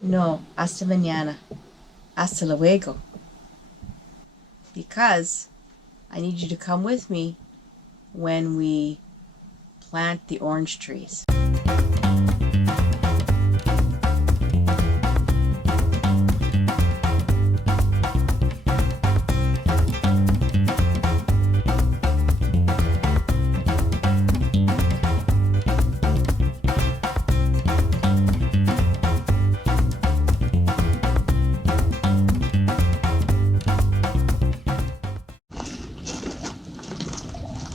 No, hasta mañana. Hasta luego. Because I need you to come with me when we plant the orange trees.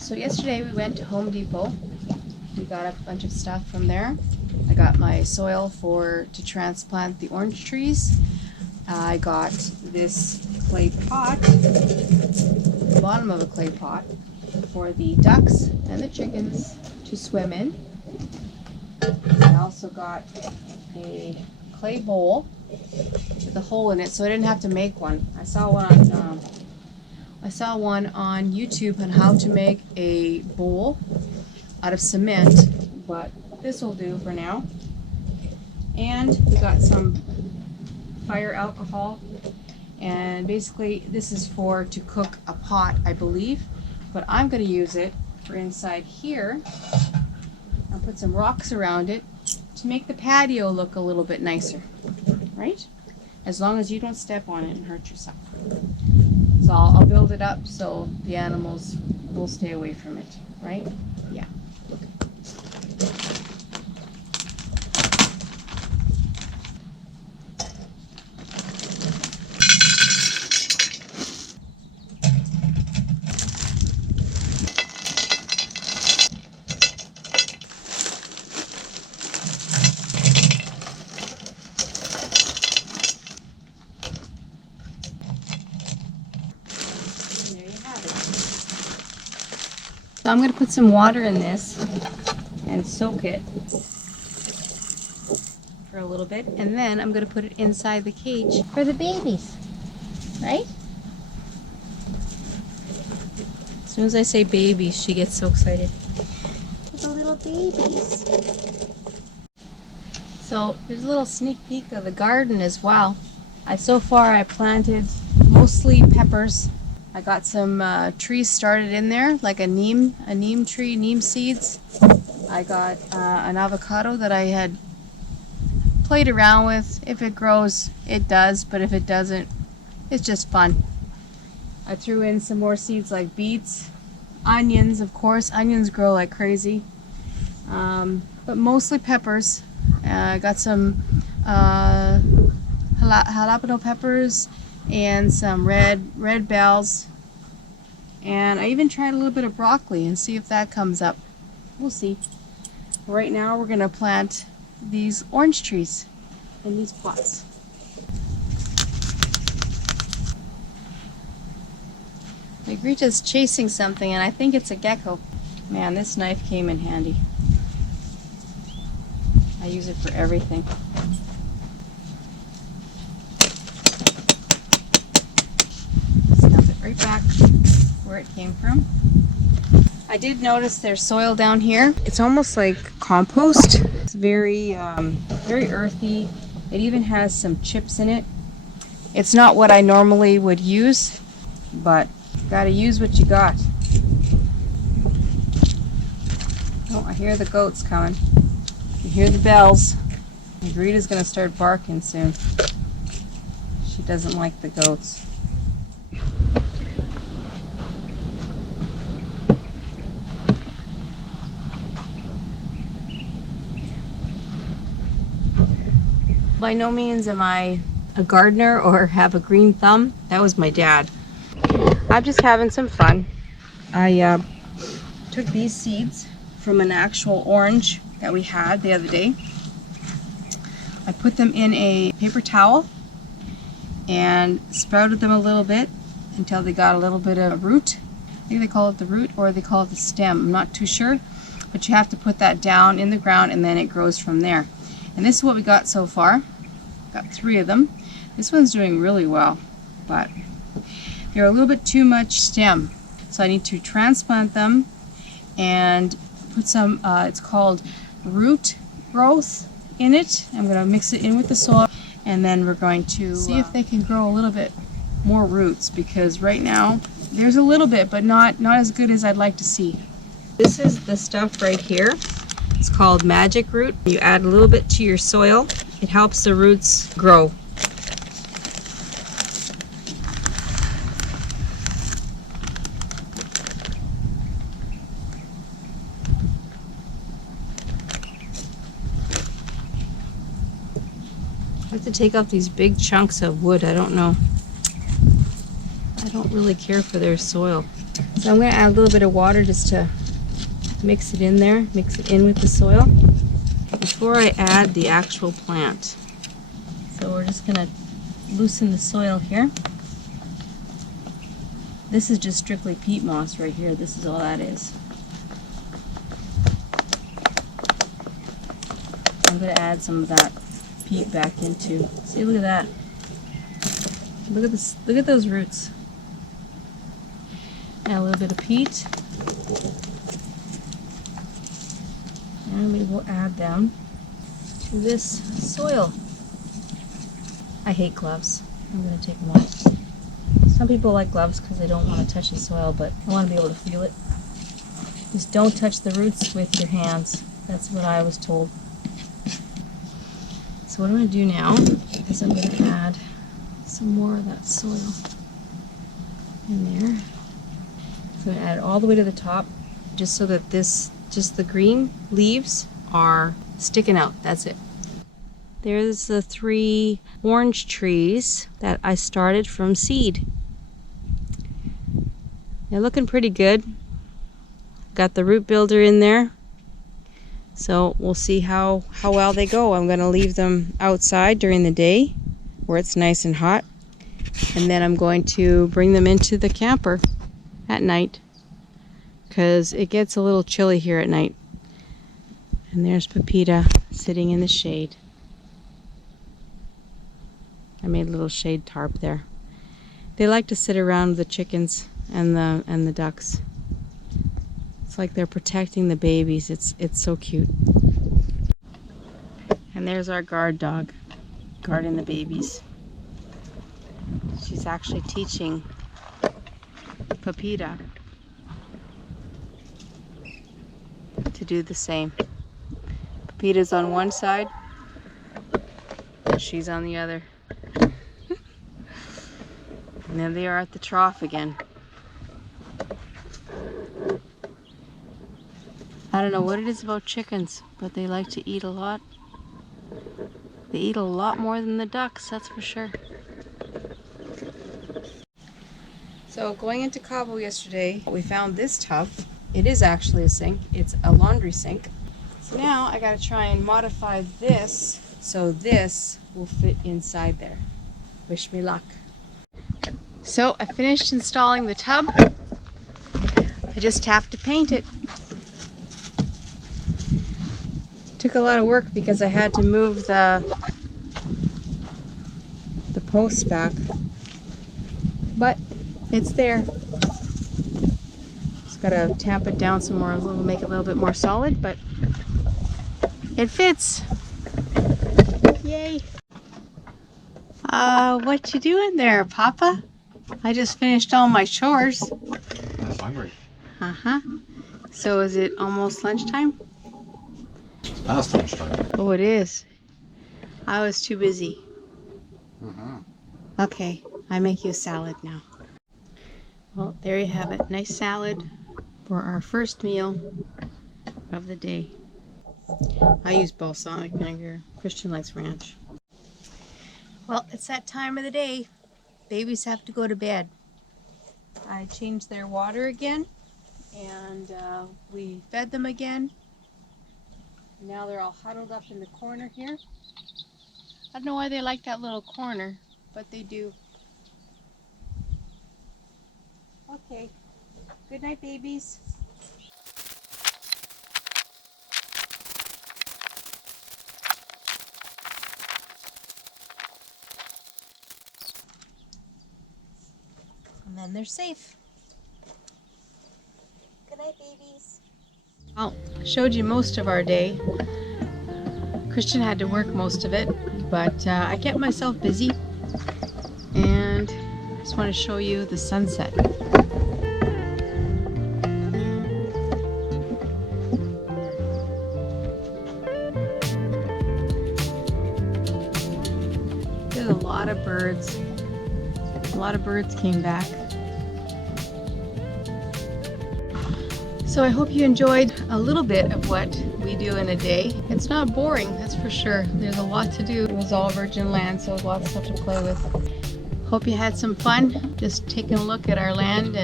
So yesterday we went to Home Depot. We got a bunch of stuff from there. I got my soil to transplant the orange trees. I got this clay pot, the bottom of a clay pot, for the ducks and the chickens to swim in. I also got a clay bowl with a hole in it, so I didn't have to make one. I saw one on YouTube on how to make a bowl out of cement, but this will do for now. And we got some fire alcohol, and basically this is to cook a pot, I believe, but I'm going to use it for inside here. I'll put some rocks around it to make the patio look a little bit nicer, right? As long as you don't step on it and hurt yourself. So I'll build it up so the animals will stay away from it, right? Yeah. So I'm going to put some water in this and soak it for a little bit, and then I'm going to put it inside the cage for the babies, right? As soon as I say babies, she gets so excited. For the little babies. So there's a little sneak peek of the garden as well. So far I planted mostly peppers. I got some trees started in there, like a neem tree, neem seeds. I got an avocado that I had played around with. If it grows, it does, but if it doesn't, it's just fun. I threw in some more seeds like beets, onions, of course. Onions grow like crazy, but mostly peppers. I got some jalapeno peppers and some red bells, and I even tried a little bit of broccoli and see if that comes up. We'll see. Right now we're gonna plant these orange trees in these pots. Negrita's chasing something, and I think it's a gecko. Man, this knife came in handy. I use it for everything. Right back where it came from. I did notice there's soil down here. It's almost like compost. It's very earthy. It even has some chips in it. It's not what I normally would use, but gotta use what you got. Oh, I hear the goats coming. You hear the bells. Rita's gonna start barking soon. She doesn't like the goats. By no means am I a gardener or have a green thumb. That was my dad. I'm just having some fun. I took these seeds from an actual orange that we had the other day. I put them in a paper towel and sprouted them a little bit until they got a little bit of root. I think they call it the root or they call it the stem. I'm not too sure, but you have to put that down in the ground and then it grows from there. And this is what we got so far. Got 3 of them. This one's doing really well, but they're a little bit too much stem. So I need to transplant them and put some, it's called root growth in it. I'm going to mix it in with the soil And then we're going to see if they can grow a little bit more roots, because right now there's a little bit, but not as good as I'd like to see. This is the stuff right here. It's called Magic Root. You add a little bit to your soil. It helps the roots grow. I have to take out these big chunks of wood. I don't know. I don't really care for their soil. So I'm going to add a little bit of water just to mix it in there, mix it in with the soil before I add the actual plant. So we're just going to loosen the soil here. This is just strictly peat moss right here. This is all that is. I'm going to add some of that peat back into. See, look at that. Look at this. Look at those roots. Add a little bit of peat. And we will add them to this soil. I hate gloves. I'm going to take them off. Some people like gloves because they don't want to touch the soil, but I want to be able to feel it. Just don't touch the roots with your hands. That's what I was told. So what I'm going to do now is I'm going to add some more of that soil in there. I'm going to add it all the way to the top, just so that just the green leaves are sticking out. That's it. There's the 3 orange trees that I started from seed. They're looking pretty good. Got the root builder in there. So we'll see how well they go. I'm going to leave them outside during the day where it's nice and hot. And then I'm going to bring them into the camper at night because it gets a little chilly here at night. And there's Pepita sitting in the shade. I made a little shade tarp there. They like to sit around the chickens and the ducks. It's like they're protecting the babies. It's so cute. And there's our guard dog, guarding the babies. She's actually teaching Pepita to do the same. Pepita's on one side, and she's on the other. And there they are at the trough again. I don't know what it is about chickens, but they like to eat a lot. They eat a lot more than the ducks, that's for sure. So going into Cabo yesterday, we found this tub. It is actually a sink. It's a laundry sink. So now I gotta try and modify this so this will fit inside there. Wish me luck. So I finished installing the tub. I just have to paint it. Took a lot of work because I had to move the posts back, but it's there. Just gotta tamp it down some more, make it a little bit more solid, but it fits. Yay! What you doing there, Papa? I just finished all my chores. I'm hungry. So is it almost lunchtime? Past lunchtime. Oh, it is. I was too busy. Okay, I make you a salad now. Well, there you have it. Nice salad for our first meal of the day. I use balsamic vinegar. Christian likes ranch. Well, it's that time of the day. Babies have to go to bed. I changed their water again, and we fed them again. Now they're all huddled up in the corner here. I don't know why they like that little corner, but they do. Okay. Good night, babies. And then they're safe. Good night, babies. Well, I showed you most of our day. Christian had to work most of it. But I kept myself busy, and I just want to show you the sunset. There's a lot of birds. A lot of birds came back. So I hope you enjoyed a little bit of what we do in a day. It's not boring, that's for sure. There's a lot to do. It was all virgin land, so lots of stuff to play with. Hope you had some fun just taking a look at our land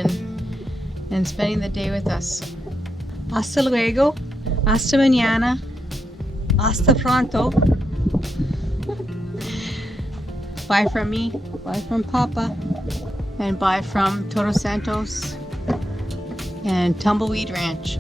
and spending the day with us. Hasta luego, hasta mañana, hasta pronto. Bye from me, bye from Papa, and bye from Todos Santos and Tumbleweed Ranch.